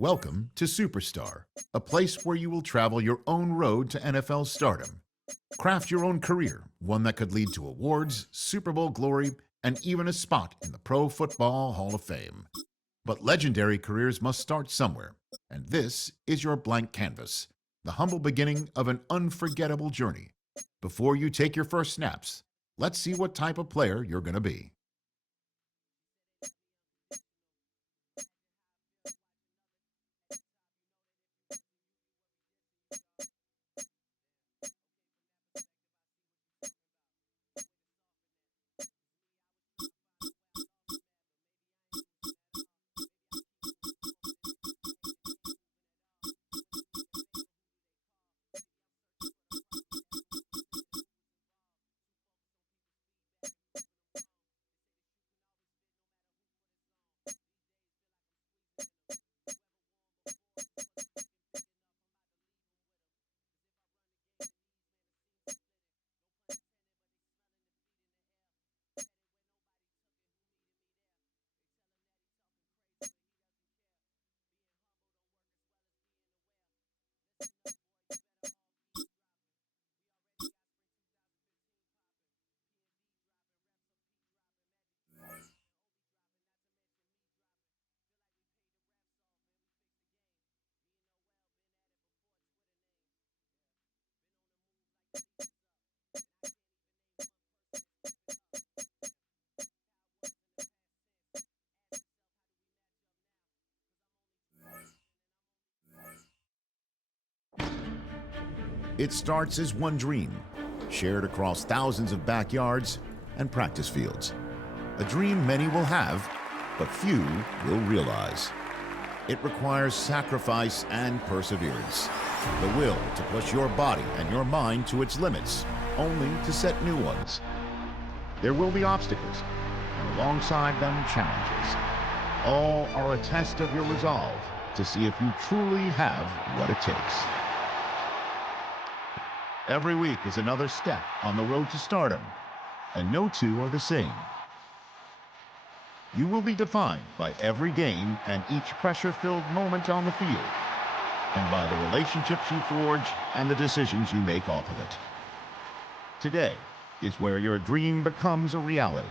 Welcome to Superstar, a place where you will travel your own road to NFL stardom. Craft your own career, one that could lead to awards, Super Bowl glory, and even a spot in the Pro Football Hall of Fame. But legendary careers must start somewhere, and this is your blank canvas, the humble beginning of an unforgettable journey. Before you take your first snaps, let's see what type of player you're going to be. It starts as one dream, shared across thousands of backyards and practice fields. A dream many will have, but few will realize. It requires sacrifice and perseverance, the will to push your body and your mind to its limits, only to set new ones. There will be obstacles, and alongside them challenges. All are a test of your resolve to see if you truly have what it takes. Every week is another step on the road to stardom, and no two are the same. You will be defined by every game and each pressure-filled moment on the field, and by the relationships you forge and the decisions you make off of it. Today is where your dream becomes a reality.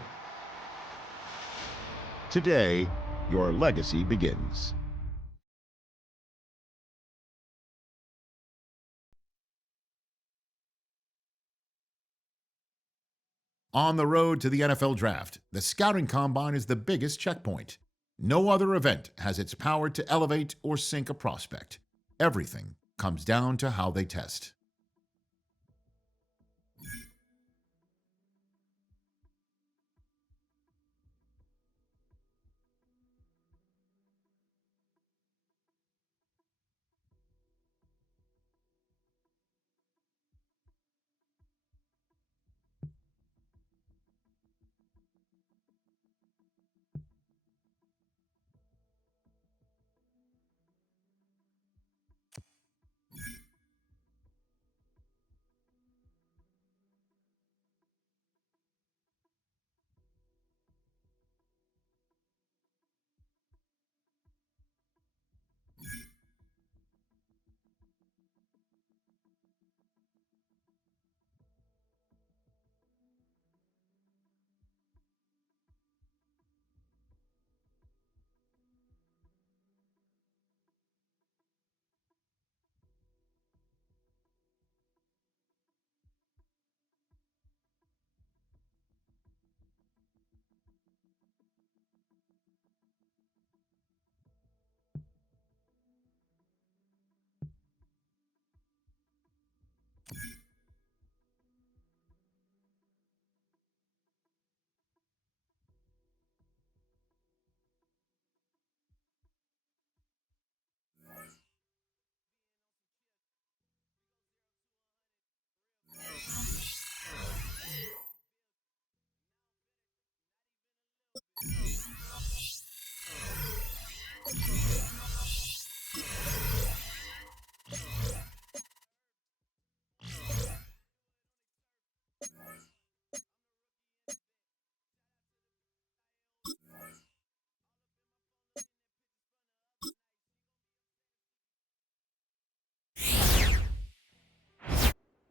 Today, your legacy begins. On the road to the NFL Draft, the Scouting Combine is the biggest checkpoint. No other event has its power to elevate or sink a prospect. Everything comes down to how they test.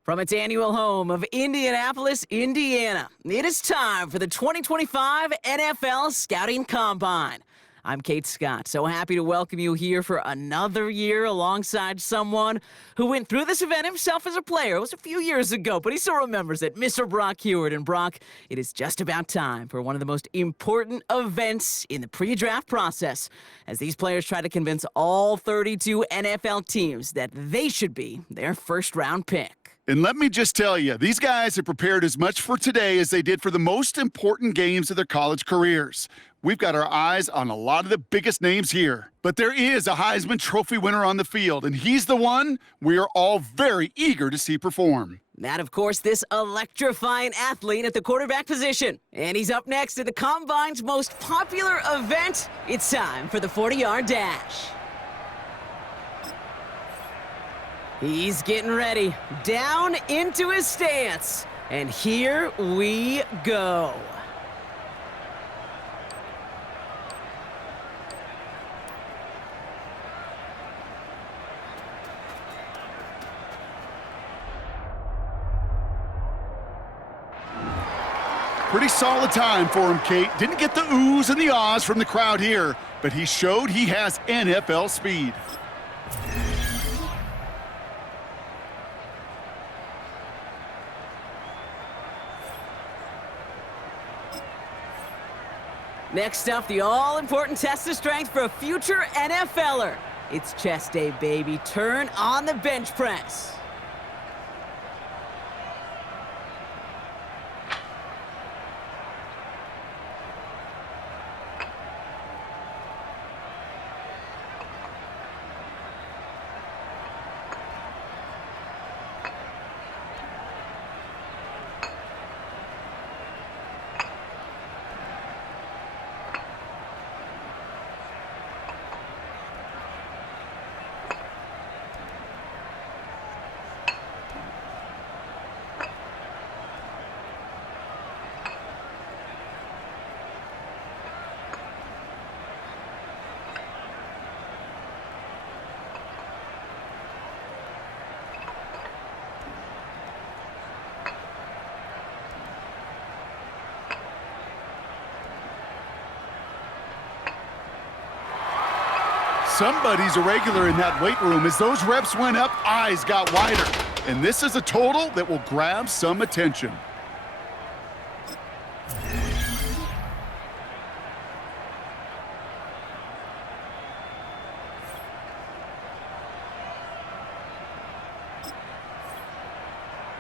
From its annual home of Indianapolis, Indiana, it is time for the 2025 NFL Scouting Combine. I'm Kate Scott, so happy to welcome you here for another year alongside someone who went through this event himself as a player. It was a few years ago, but he still remembers it, Mr. Brock Hewitt. And Brock, it is just about time for one of the most important events in the pre-draft process, as these players try to convince all 32 NFL teams that they should be their first-round pick. And let me just tell you, these guys have prepared as much for today as they did for the most important games of their college careers. We've got our eyes on a lot of the biggest names here. But there is a Heisman Trophy winner on the field, and he's the one we are all very eager to see perform. That, of course, this electrifying athlete at the quarterback position. And he's up next at the Combine's most popular event. It's time for the 40-yard dash. He's getting ready, down into his stance, and here we go. Pretty solid time for him, Kate. Didn't get the oohs and the ahs from the crowd here, but he showed he has NFL speed. Next up, the all-important test of strength for a future NFLer. It's chest day, baby. Turn on the bench press. Somebody's a regular in that weight room. As those reps went up, eyes got wider. And this is a total that will grab some attention.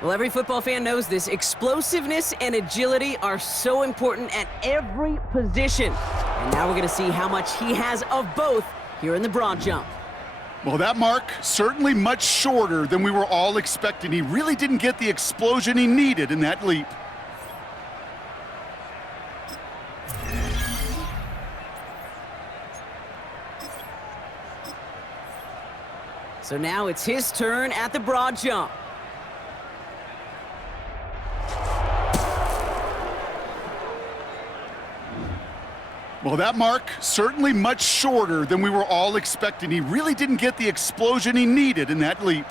Well, every football fan knows this. Explosiveness and agility are so important at every position. And now we're going to see how much he has of both here in the broad jump. Well, that mark certainly much shorter than we were all expecting. He really didn't get the explosion he needed in that leap. So now it's his turn at the broad jump. Well, that mark certainly much shorter than we were all expecting. He really didn't get the explosion he needed in that leap.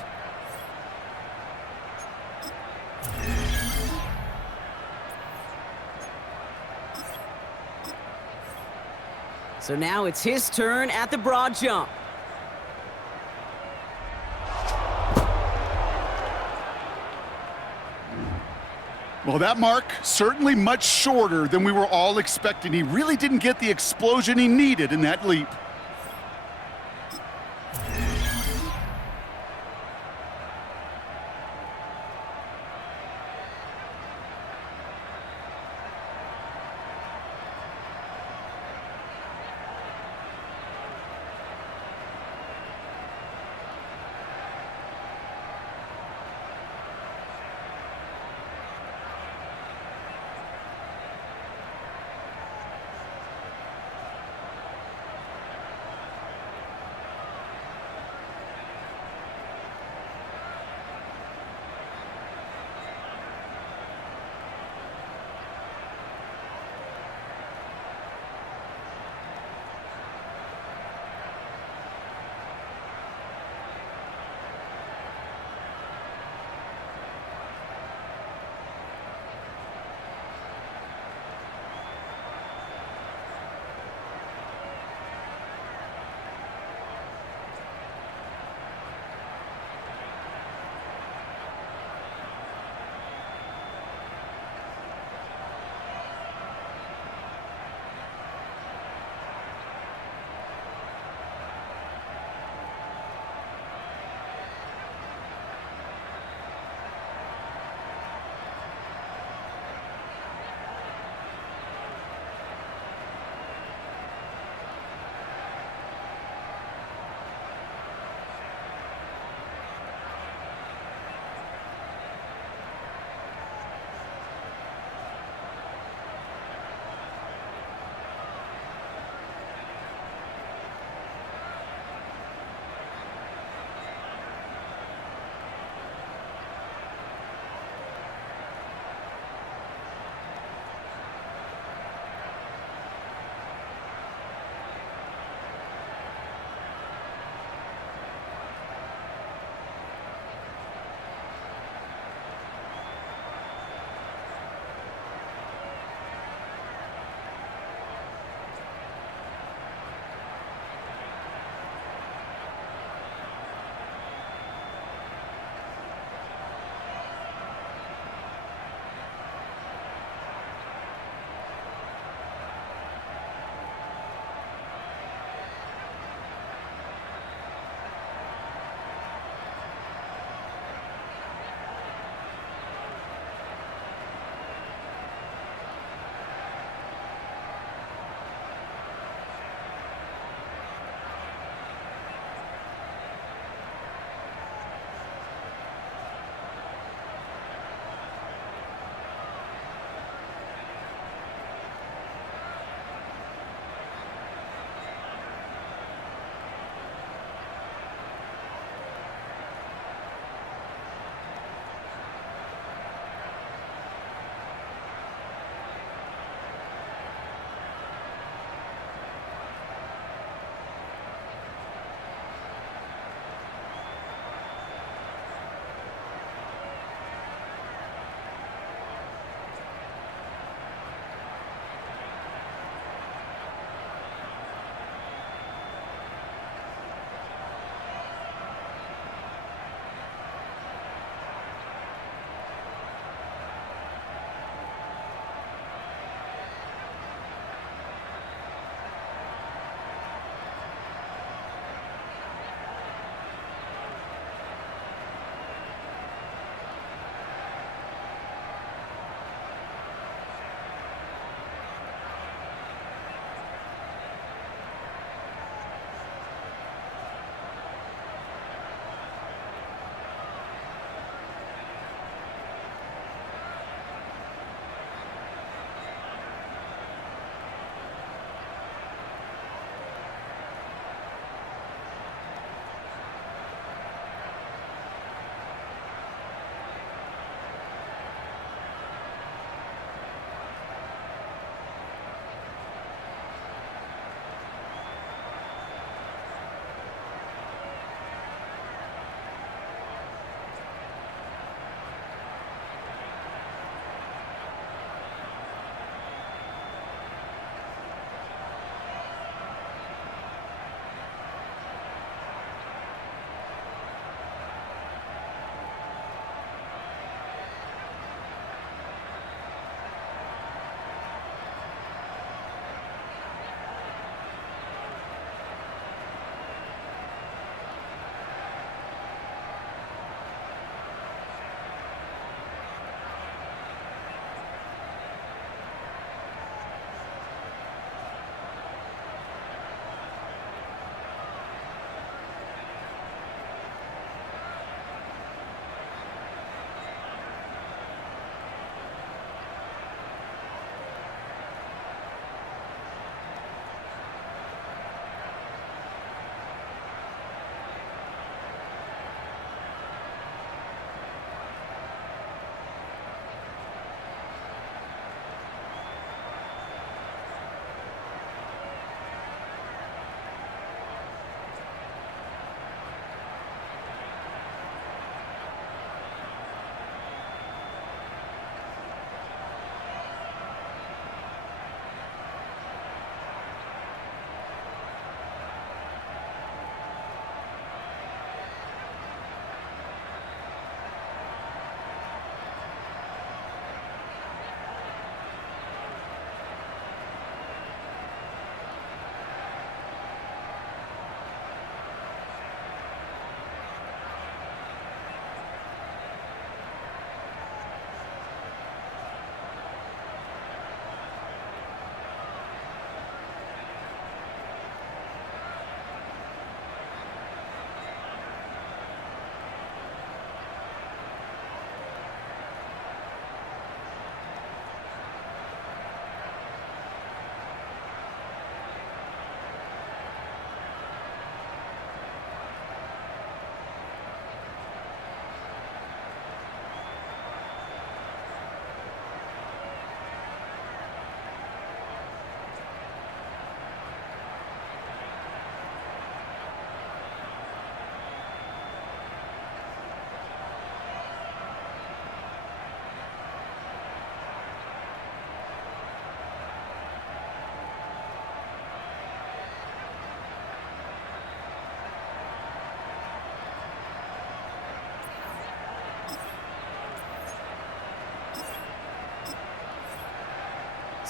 So now it's his turn at the broad jump. Well, that mark certainly much shorter than we were all expecting. He really didn't get the explosion he needed in that leap.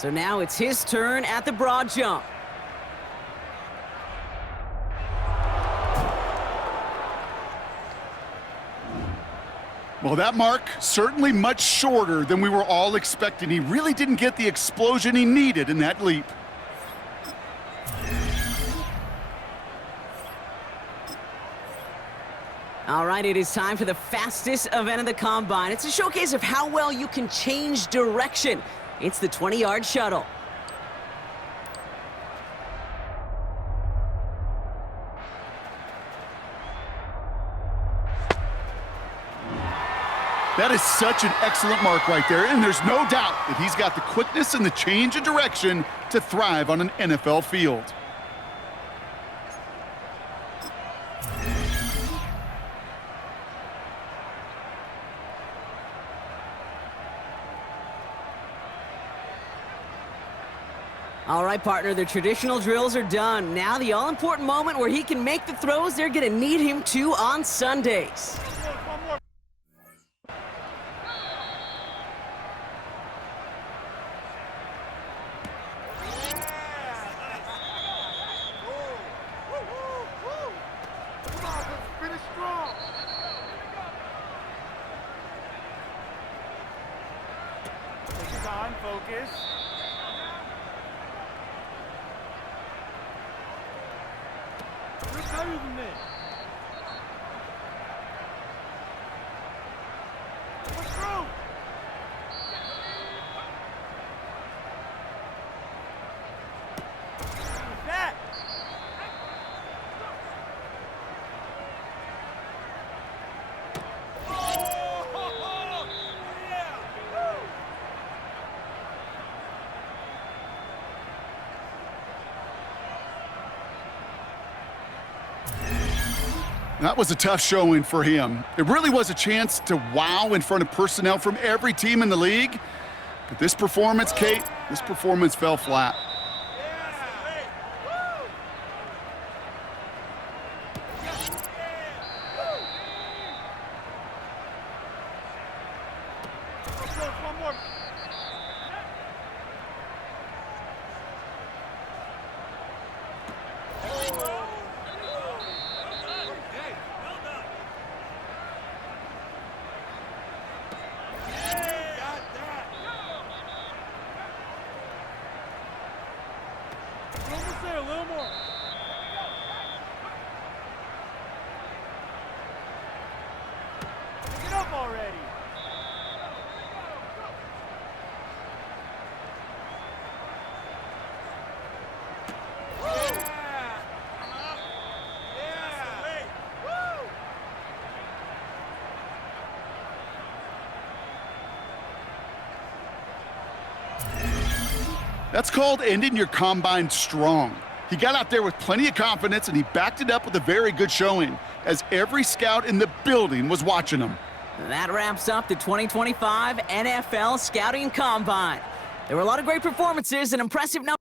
So now it's his turn at the broad jump. Well, that mark certainly much shorter than we were all expecting. He really didn't get the explosion he needed in that leap. All right, it is time for the fastest event of the Combine. It's a showcase of how well you can change direction. It's the 20-yard shuttle. That is such an excellent mark right there, and there's no doubt that he's got the quickness and the change of direction to thrive on an NFL field. All right, partner, the traditional drills are done. Now the all-important moment where he can make the throws they're going to need him to on Sundays. Focus. You're better than this. Let's go. With that. That was a tough showing for him. It really was a chance to wow in front of personnel from every team in the league. But this performance, Kate, this performance fell flat. One more. Almost there, a little more. Pick it up already. That's called ending your combine strong. He got out there with plenty of confidence, and he backed it up with a very good showing, as every scout in the building was watching him. That wraps up the 2025 NFL Scouting Combine. There were a lot of great performances and impressive numbers.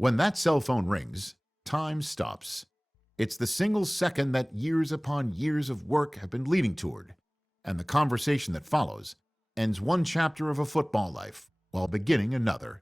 When that cell phone rings, time stops. It's the single second that years upon years of work have been leading toward, and the conversation that follows ends one chapter of a football life while beginning another.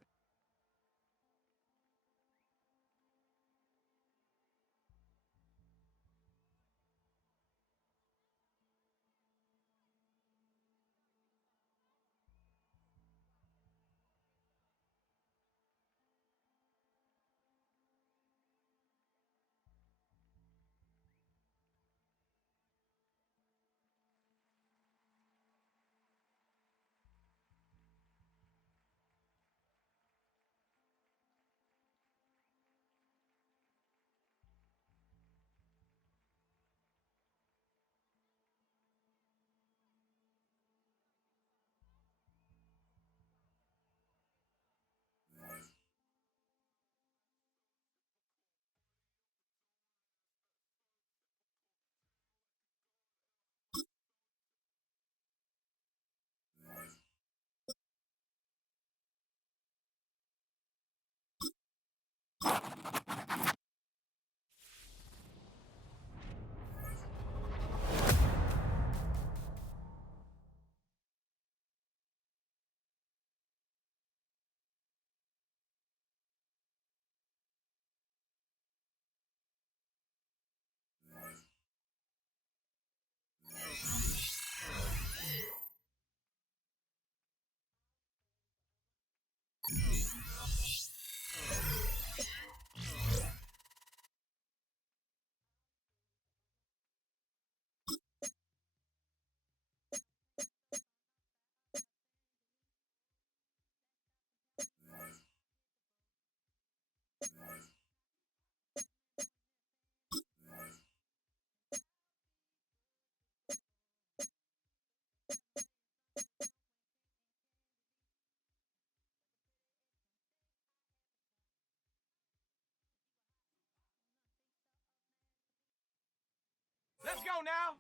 Let's go now.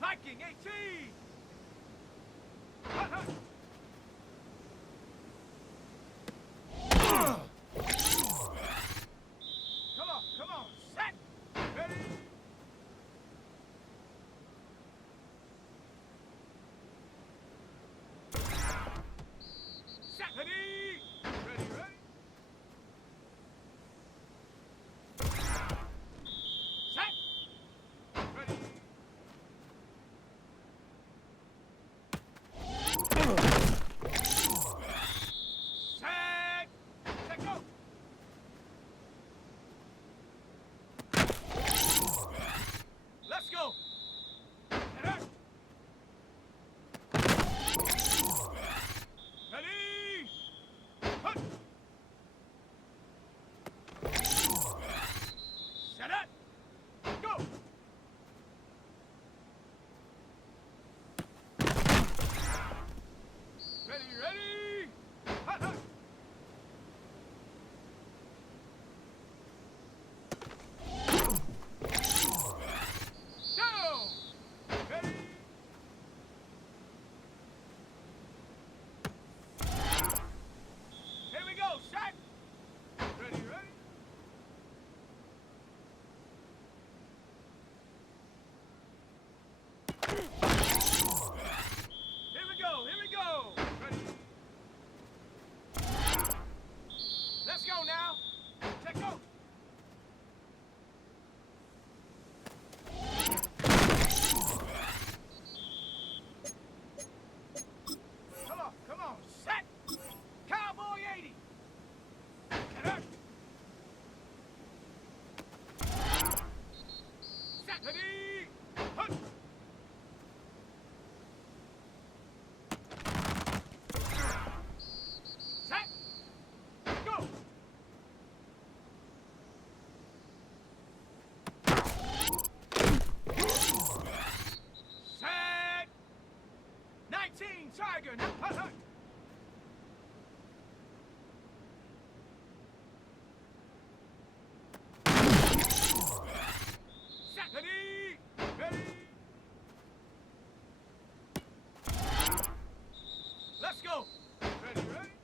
Viking 18. Hut, hut. Come on. Set. Ready. Set. Ready. Ready. Set. Ready. Set. Set. Go. Let's go. Ready. Hut. Set it. Go. Ready. Hut, hut. Down. Ready. Here we go. Set. Ready. Here we go. Ready. Let's go now. Check go. Come on. Set. Cowboy 80. Set. Ready. Hut. Set. Go. Set. 19 Tiger. Now, hut, hut. Set. Ready. Let's go. Ready.